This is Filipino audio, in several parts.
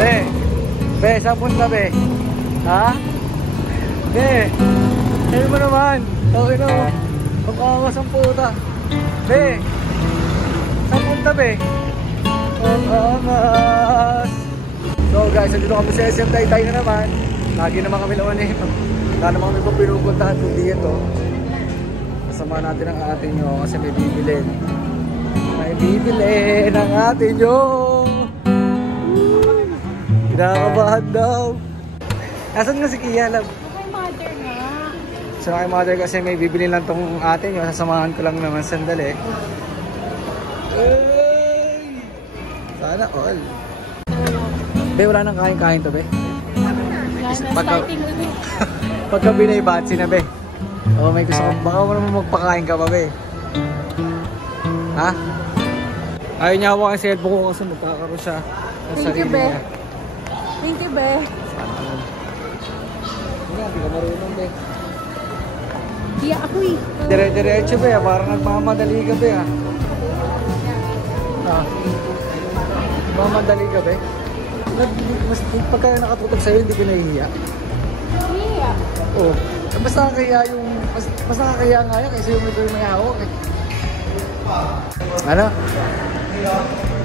Be, be, saan punta be? Ha? Be, ayun mo naman. Okay na mo. Pag-awas ang puta. Be, saan punta be? Pag-awas. So guys, nandito kami sa SM Taytay na naman. Lagi naman kami lawan eh. Wala naman kami pa pinupuntahan kundi ito. Kasama natin ang atin nyo kasi may bibilin. May bibilin ang atin nyo. Kinakabahan daw. Nasaan nga si Kia, love? Kay mother nga. So kay mother kasi may bibili lang tong atin nyo. Sasamahan ko lang naman sandali. Hey! Sana all. Be, wala nang kain-kain to be? Pagka binaybatsi na be. Oh, may gusto ko. Baka mo naman magpakain ka pa be. Ha? Ayaw niya ako ang cellphone ko kasi magkakaroon siya. Thank you be. Thank you be. Hindi ka marunong be. Di ako eh. Dire-diretso be, parang nagmamadali ka be ha. Nagmamadali ka be. Mas pagka nakatutok sa'yo, hindi ko nahihiya. Hiya. Oo. Mas nakakaya yung... Mas nakakaya nga yan kasi yung may hawak eh. Ano?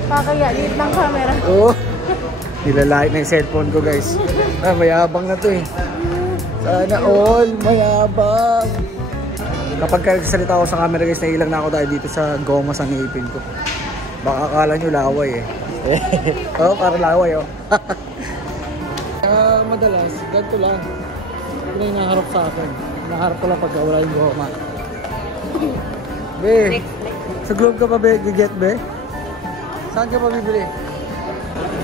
Kakaya, lit ng camera. Oo. Nilalait na yung cellphone ko guys. Mayabang na to eh. Sana all, mayabang. Kapag nagsalita ako sa camera guys, nailang na ako dahil dito sa goma sa ngipin ko. Baka akala nyo laway eh. Oo, parang laway oh. Madalas, ganito lang. Ito na yung naharap sa akin. Naharap ko lang pagka wala yung goma. Be, sa Globe ka pa be, giget be? Saan ka pa bibili?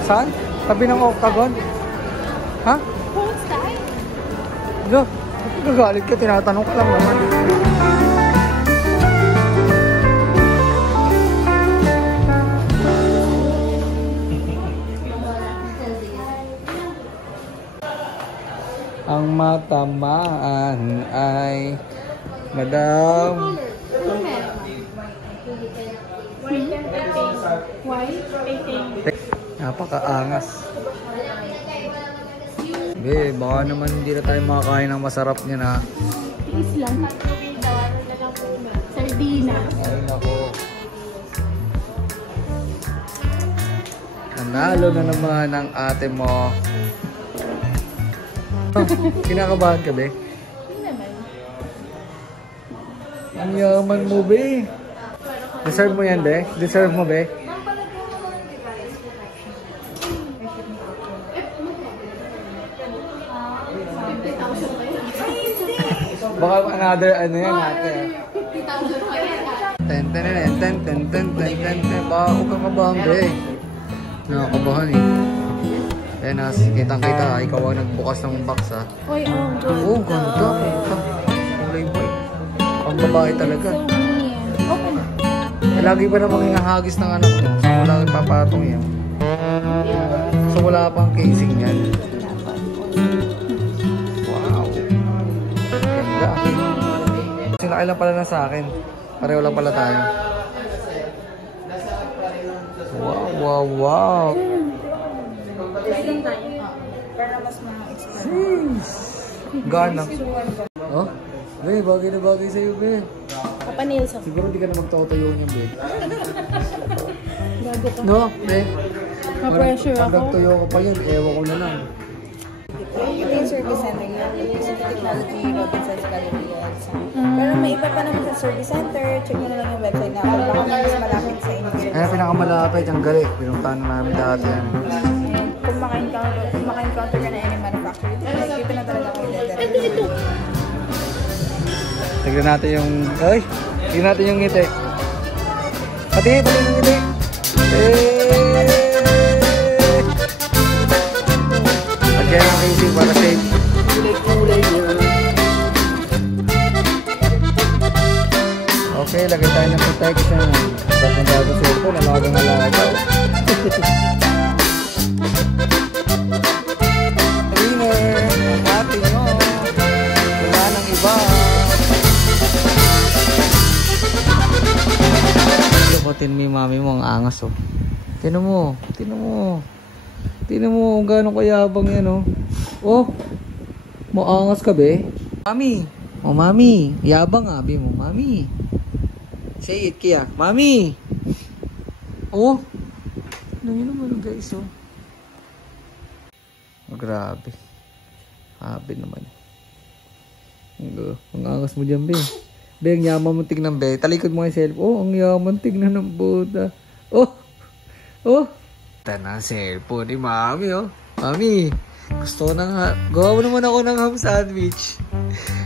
Saan? Tabi ng Octagon? Ha? Poolside? Go, gagalit ka, tinatanong ka lang naman. Ang matamaan ay Madam. Napakaangas. Be, baka naman hindi na tayo makakain ng masarap niya na. Tiis lang. Sardina. Ay nako. Nanalo na naman ang ate mo. Kinakabahan ka be? Hindi naman. Ang yaman mo be. Deserve mo yan be? Deserve mo be? Baka another ano yan ate. 50,000. Baka huwag kang kabahan be. Nakakabahan eh. Eh, kitang-kita, ikaw ang nagbukas ng box ha. Uy, oh, good. Oo, ganda. Kulay boy. Ang babae talaga. Okay na. Eh, lagi ba namang hinahagis ng anak mo? So, wala kang papatong yan. So, wala pang casing yan. Wow. Ganda. Sinakay lang pala na sa akin. Pareho lang pala tayo. Wow, wow, wow. Gana. Oh? Be, bagay na bagay sa'yo, be. Kapanil sa... Siguro di ka na magtotoyo niyan, be. Gago ka. No, be. Ma-pressure Pag ako. nagtoyo ko pa yun, ewan ko na lang. Yung service center niya, City Technology, Robinson's Gallery. Pero may iba pa naman sa service center. Check mo na lang yung website na kung baka mas malapit sa inyo. Kaya pinakamalapit ang gali. Pinuntahan na namin dati yan. Kung maka-encounter ka na any manufacturer, dito na talaga kayo dadalhin. Ito. Tignan natin yung... Ay! Tignan natin yung ngiti. Pati yung ngiti. Lagyan ang casing para safe. Kulay niya. Okay, lagay tayo ng protection. Dapat ang bago sa ito, nalagang-alaga. Cleaner, pati nyo. Wala nang iba. Lukutin mo yung mami mo, ang angas oh. Tinan mo. Tingnan mo kung gaano kayabang yan, oh. Oh, maangas ka, be. Mami. Oh, mami. Yabang, abi mo. Mami. Say it, Kia. Mami. Oh. Ano yun naman, guys, oh. Oh, grabe. Habi naman. Ang angas mo dyan, be. Be, ang yaman mo tignan, be. Talikod mo yung cellphone. Oh, ang yaman tignan ng Buddha. Oh. Oh. Ito na ang cellphone ni Mami, oh. Mami, gusto ko na gawa mo naman ako ng ham sandwich.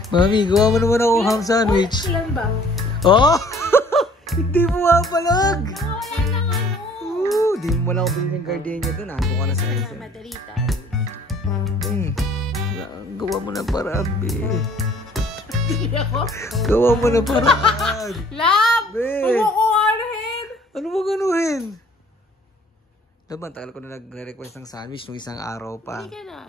Mami, gawa mo naman ako ham sandwich. Ilan ba? Oh! Hindi mo mapalag! Wala nang Di mo lang ako bilhin ng gardenia doon. Ano ka na sa ano. SM? Madali ka. Gawa mo na paraan, be. Hindi ako. Gawa mo na paraan. Love! Be. Huwag ko anuhin! Ano mo ganuhin? Diba, tagal ko na nagre-request ng sandwich nung isang araw pa. Hindi ka na.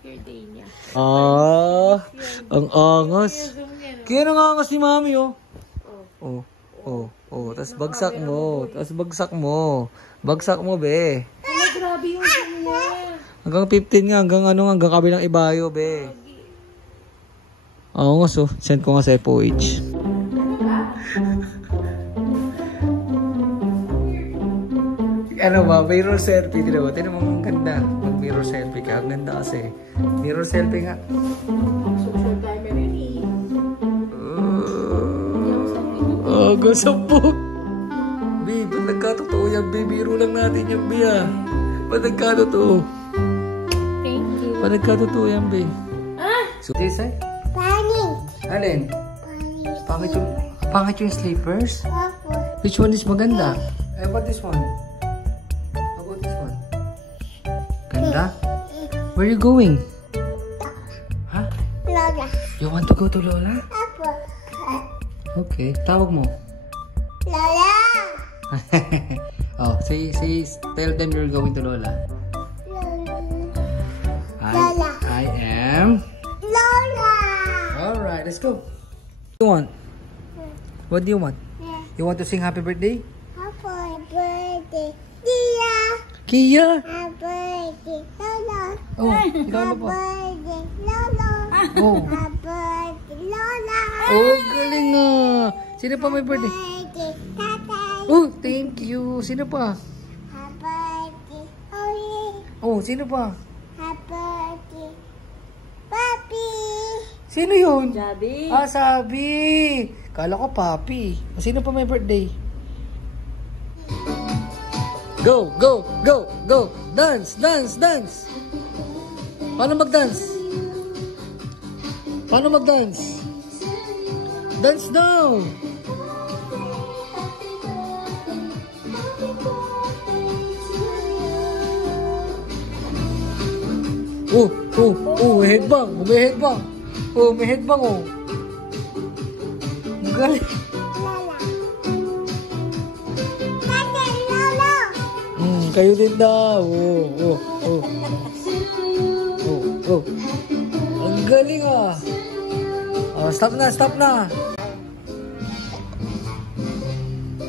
Your day niya. Ah, ang angas. Zoom niya, no? Kaya ang angas ni Mami, oh. Oh. Tapos bagsak mo. Bagsak mo, be. Ano, grabe yung zoom niya. Hanggang 15 nga, hanggang kabilang ibayo, be. Oo nga, so. Send ko nga sa FOH. Ano ba, mirror selfie, di ba? Tinan mo, ang ganda. Mag mirror selfie ka, ang ganda kasi. Mirror selfie nga. Social camera ni. Aga sabog. Babe, ba't nagkatotoo yan, babe? Biro lang natin yan, babe, ah. Ba't nagkatotoo? Thank you. Ba't nagkatotoo yan, babe? Ah! So, this ay? Pangit. Alin? Pangit. Pangit yung slippers? Opo. Which one is maganda? How about this one? How about this one? Ganda? Where are you going? Huh? Lola. You want to go to Lola? Opo. Okay. Tawag mo. Lola. Oh, tell them you're going to Lola. Lola. I am. Lola. Alright, let's go. What do you want? What do you want? You want to sing happy birthday? Happy birthday, Dia. Kia! Happy birthday, Lola. Oh, Lola pa. Happy birthday, Lola. Oh. Happy birthday, Lola. Oh, galing ah. Sino pa may birthday? Birthday, Tatay. Oh, thank you. Sino pa? Happy birthday, Oli. Oh, sino pa? Happy birthday, Papi. Sino yun? Jabi. Ah, sabi. Kala ko papi. O, sino pa may birthday? Go, go, go, go. Dance, dance, dance. Paano mag-dance? Paano mag-dance? Dance daw. May headbang. May headbang. Oh, may headbang, oh. Ang galing. Lola. Tatay, Lola. Kayo din daw. Oh. Ang galing, ah. Oh, stop na, stop na.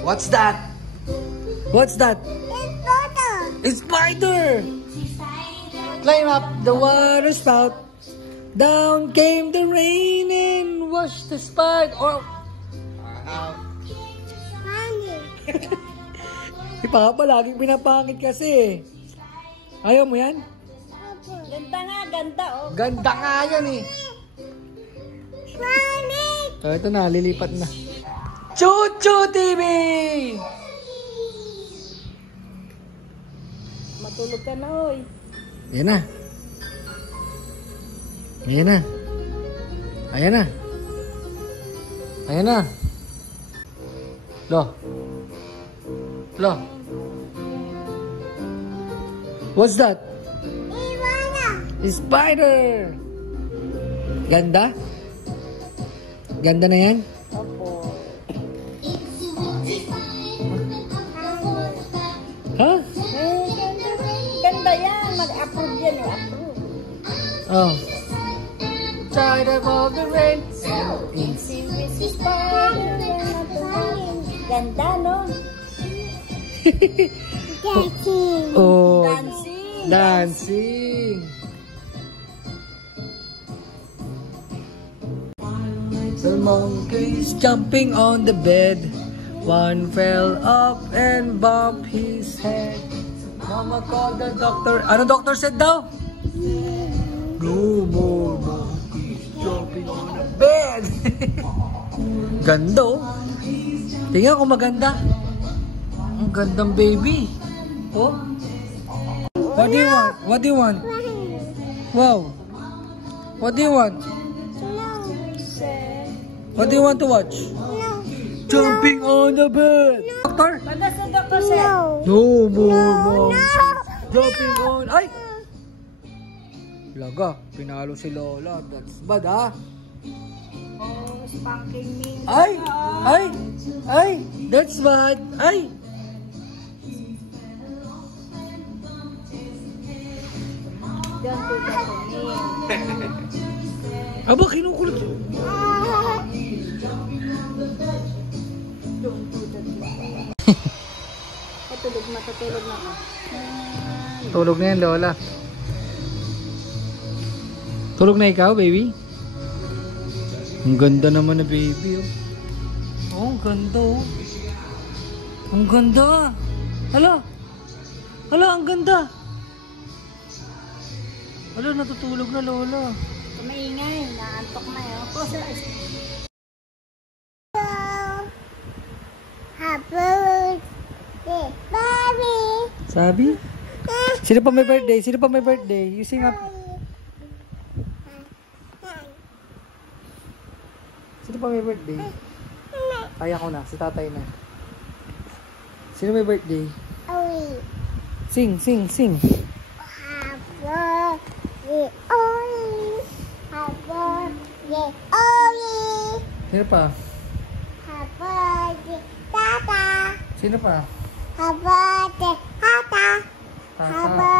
What's that? What's that? It's Toto. It's spider. Climb up the water spout. Down came the rain and washed the spider. Oh. Honey. Si Papa laging pinapangit kasi. Ayaw mo yan? Ganda nga, ganda oh. Ganda nga yan eh. Honey. Oh, ito na, lilipat na. Chuchu TV! Matulog ka na, oy. Ayan na. Ayan na. Ayan na. Ayan na. Lo. Lo. What's that? Iwana. Spider! Ganda? Ganda na yan? Opo. Ha? Ganda yan. Mag-approve yan eh. Approve. Oh. Tide above the rain. Itsy bitsy spider. Ganda, no? Daddy. Oh. Dancing. Dancing. The monkeys jumping on the bed. One fell up and bumped his head. Mama called the doctor. Ano doctor said daw? No more monkeys jumping on the bed. Ganda oh. Tingnan kung maganda. Ang gandang baby. Oh. What do you want? What do you want? Wow. What do you want? What do you want to watch? Jumping on the bed. Doctor? What does the doctor say? No more monkeys jumping on. Ay! Laga, pinalo si Lola. That's bad ha? Oh, spanking me. Ay! Ay! Ay! That's bad! Ay! Don't do that to me. Aba, kinukulit. Tutulog na ako. Tulog na yan, Lola. Tulog na ikaw, baby? Ang ganda naman na baby, oh. Oh, ang ganda, oh. Ang ganda. Hala. Hala, ang ganda. Hala, natutulog na, Lola. Maingay, naantok na yun. Sabi? Sino pa may birthday? Sino pa may birthday? You sing up. Sino pa may birthday? Kaya ko na, si tatay na. Sino may birthday? Sing, sing, sing. Sino pa? Sino pa? Tata.